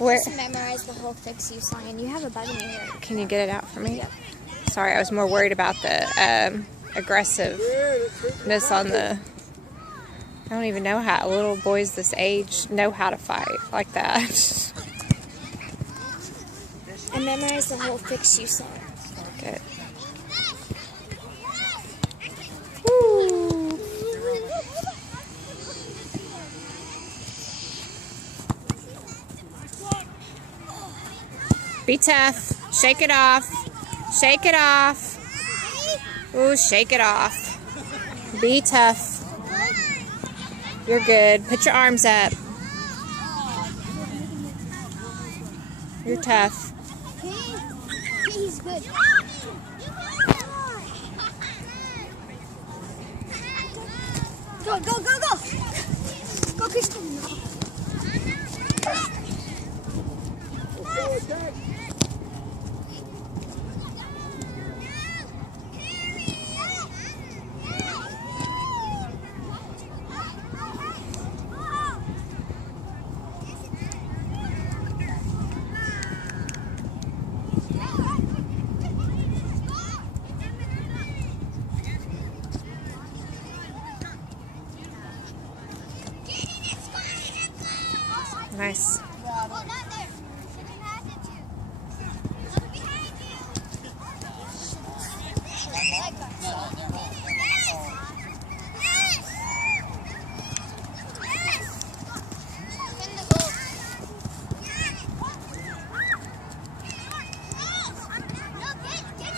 Where? just memorized the whole Fix You song, and you have a bug in your ear. Can you get it out for me? Yep. Sorry, I was more worried about the aggressiveness on the... I don't even know how little boys this age know how to fight like that. I memorized the whole Fix You song. Good. Woo. Be tough. Shake it off. Shake it off. Ooh, shake it off. Be tough. You're good. Put your arms up. You're tough. He's good. Go, go, go, go! Go, Christian. Nice. Oh, not there. She didn't have it to. Look behind you.